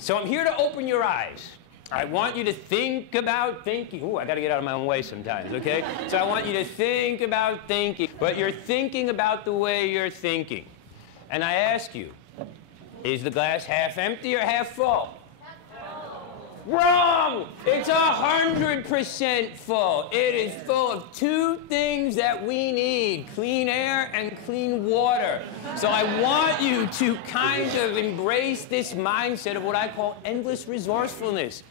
So I'm here to open your eyes. I want you to think about thinking. Ooh, I got to get out of my own way sometimes, okay? So I want you to think about thinking, but you're thinking about the way you're thinking. And I ask you, is the glass half empty or half full? Wrong! It's 100% full. It is full of two things that we need, clean air and clean water. So I want you to kind of embrace this mindset of what I call endless resourcefulness.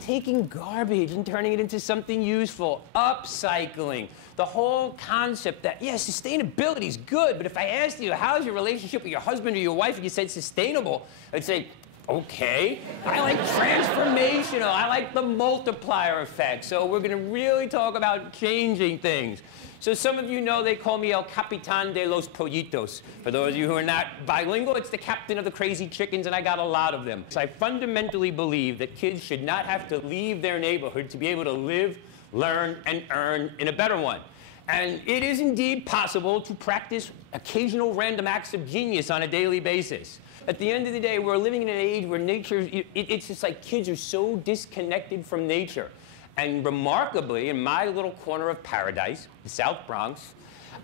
Taking garbage and turning it into something useful, upcycling. The whole concept that, yeah, sustainability is good, but if I asked you, how's your relationship with your husband or your wife, and you said sustainable, I'd say, okay. I like transformational. I like the multiplier effect. So we're going to really talk about changing things. So some of you know they call me El Capitan de los Pollitos. For those of you who are not bilingual, it's the captain of the crazy chickens, and I got a lot of them. So I fundamentally believe that kids should not have to leave their neighborhood to be able to live, learn, and earn in a better one. And it is indeed possible to practice occasional random acts of genius on a daily basis. At the end of the day, we're living in an age where nature, it's just like kids are so disconnected from nature. And remarkably, in my little corner of paradise, the South Bronx,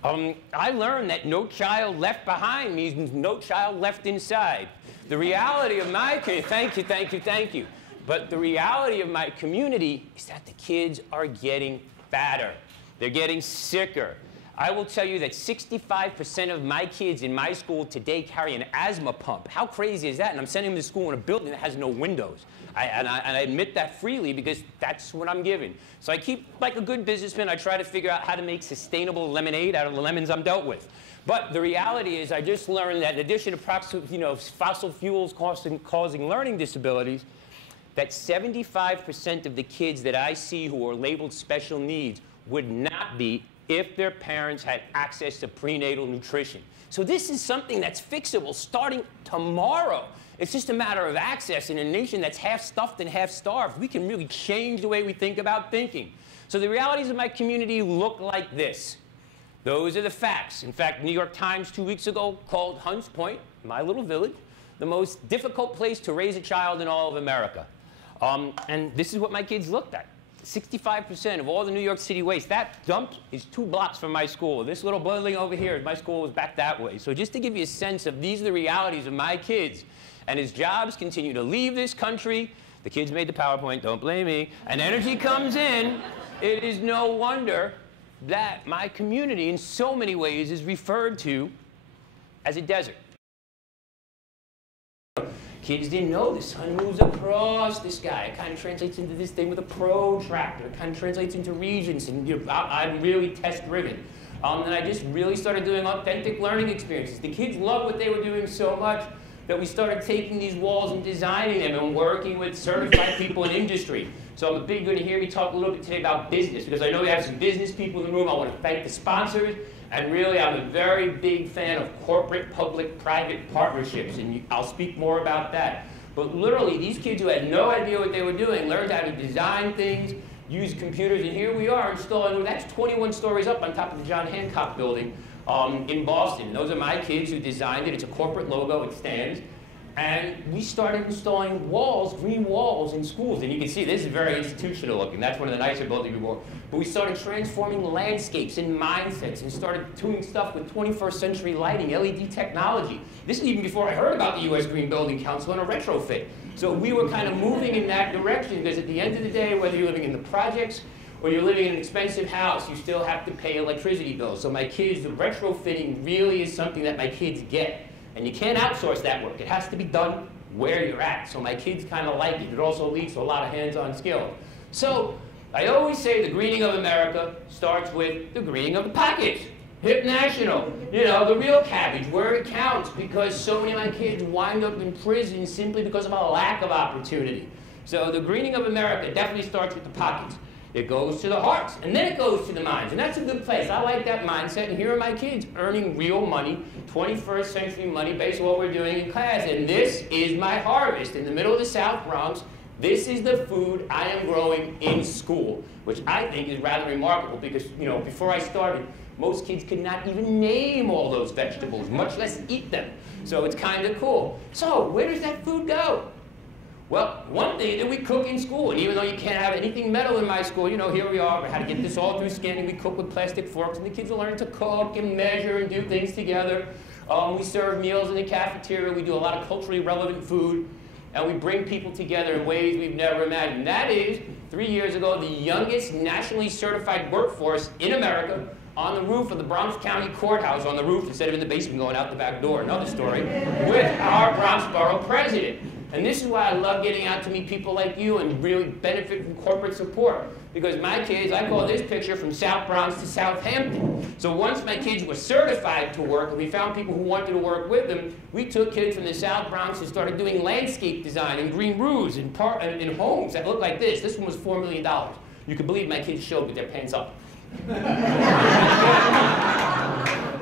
I learned that no child left behind means no child left inside. The reality of my community, thank you. But the reality of my community is that the kids are getting fatter. They're getting sicker. I will tell you that 65% of my kids in my school today carry an asthma pump. How crazy is that? And I'm sending them to school in a building that has no windows. And I admit that freely because that's what I'm given. So I keep, like a good businessman, I try to figure out how to make sustainable lemonade out of the lemons I'm dealt with. But the reality is I just learned that in addition to fossil fuels causing learning disabilities, that 75% of the kids that I see who are labeled special needs would not be if their parents had access to prenatal nutrition. So this is something that's fixable starting tomorrow. It's just a matter of access. In a nation that's half stuffed and half starved, we can really change the way we think about thinking. So the realities of my community look like this. Those are the facts. In fact, New York Times 2 weeks ago called Hunts Point, my little village, the most difficult place to raise a child in all of America. And this is what my kids looked at. 65% of all the New York City waste, that dump is 2 blocks from my school. This little building over here, my school was back that way. So just to give you a sense of these are the realities of my kids. And as jobs continue to leave this country, the kids made the PowerPoint, don't blame me, and energy comes in, it is no wonder that my community in so many ways is referred to as a desert. Kids didn't know the sun moves across the sky. It kind of translates into this thing with a protractor. It kind of translates into regions, and I'm really test-driven. And I just really started doing authentic learning experiences. The kids loved what they were doing so much that we started taking these walls and designing them and working with certified people in industry. So I'm going to hear me talk a little bit today about business, because I know we have some business people in the room. I want to thank the sponsors. And really, I'm a very big fan of corporate, public, private partnerships, and I'll speak more about that. But literally, these kids who had no idea what they were doing learned how to design things, use computers, and here we are installing, that's 21 stories up on top of the John Hancock building in Boston. Those are my kids who designed it. It's a corporate logo, it stands. And we started installing walls, green walls in schools. And you can see this is very institutional looking. That's one of the nicer buildings we bought. But we started transforming landscapes and mindsets and started doing stuff with 21st century lighting, LED technology. This is even before I heard about the U.S. Green Building Council and a retrofit. So we were kind of moving in that direction because at the end of the day, whether you're living in the projects or you're living in an expensive house, you still have to pay electricity bills. So my kids, the retrofitting really is something that my kids get. And you can't outsource that work. It has to be done where you're at. So my kids kind of like it. It also leads to a lot of hands-on skill. So I always say the greening of America starts with the greening of the package. Hip national, the real cabbage, where it counts, because so many of my kids wind up in prison simply because of a lack of opportunity. So the greening of America definitely starts with the pockets. It goes to the hearts, and then it goes to the minds. And that's a good place. I like that mindset. And here are my kids earning real money, 21st century money based on what we're doing in class. And this is my harvest in the middle of the South Bronx. This is the food I am growing in school, which I think is rather remarkable because, before I started, most kids could not even name all those vegetables, much less eat them. So it's kind of cool. So where does that food go? Well, one day that we cook in school, and even though you can't have anything metal in my school, you know, here we are, we had to get this all through scanning, we cook with plastic forks, and the kids are learning to cook and measure and do things together. We serve meals in the cafeteria, we do a lot of culturally relevant food, and we bring people together in ways we've never imagined. That is, 3 years ago, the youngest nationally certified workforce in America on the roof of the Bronx County Courthouse, on the roof instead of in the basement going out the back door, another story, with our Bronx Borough president. And this is why I love getting out to meet people like you and really benefit from corporate support. Because my kids, I call this picture from South Bronx to Southampton. So once my kids were certified to work and we found people who wanted to work with them, we took kids from the South Bronx and started doing landscape design and green roofs in homes that look like this. This one was $4 million. You can believe my kids showed with their pants up.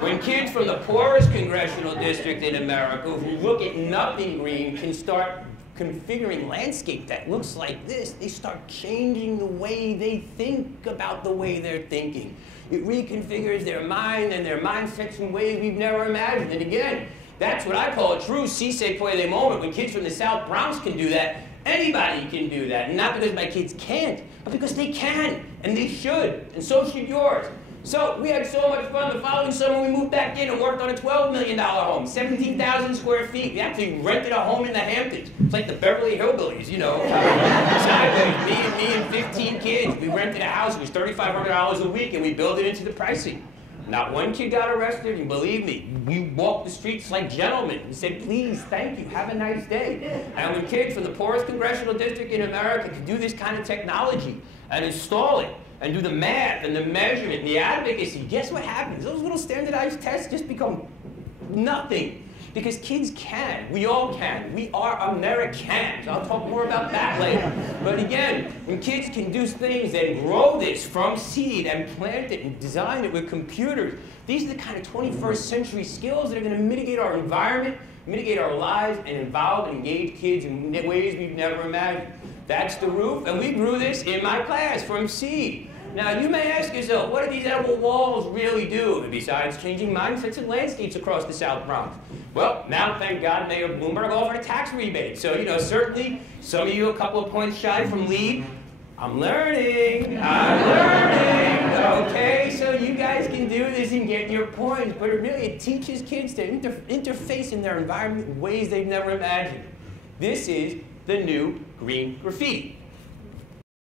When kids from the poorest congressional district in America who look at nothing green can start configuring landscape that looks like this, they start changing the way they think about the way they're thinking. It reconfigures their mind and their mindsets in ways we've never imagined. And again, that's what I call a true si se puede moment. When kids from the South Bronx can do that, anybody can do that. And not because my kids can't, but because they can, and they should, and so should yours. So we had so much fun. The following summer, we moved back in and worked on a $12 million home, 17,000 square feet. We actually rented a home in the Hamptons. It's like the Beverly Hillbillies, you know. Sideways, me and 15 kids. We rented a house. It was $3,500 a week, and we built it into the pricing. Not one kid got arrested, and believe me, we walked the streets like gentlemen and said, please, thank you, have a nice day. And when kids from the poorest congressional district in America could do this kind of technology and install it, and do the math and the measurement and the advocacy, guess what happens? Those little standardized tests just become nothing. Because kids can. We all can. We are Americans. I'll talk more about that later. But again, when kids can do things and grow this from seed and plant it and design it with computers, these are the kind of 21st century skills that are going to mitigate our environment, mitigate our lives, and involve and engage kids in ways we've never imagined. That's the roof, and we grew this in my class from seed. Now, you may ask yourself, what do these edible walls really do, besides changing mindsets and landscapes across the South Bronx? Well, now, thank God, Mayor Bloomberg offered a tax rebate. So, you know, certainly, some of you a couple of points shy from lead. I'm learning, okay? So you guys can do this and get your points, but it teaches kids to interface in their environment in ways they've never imagined. This is the new green graffiti.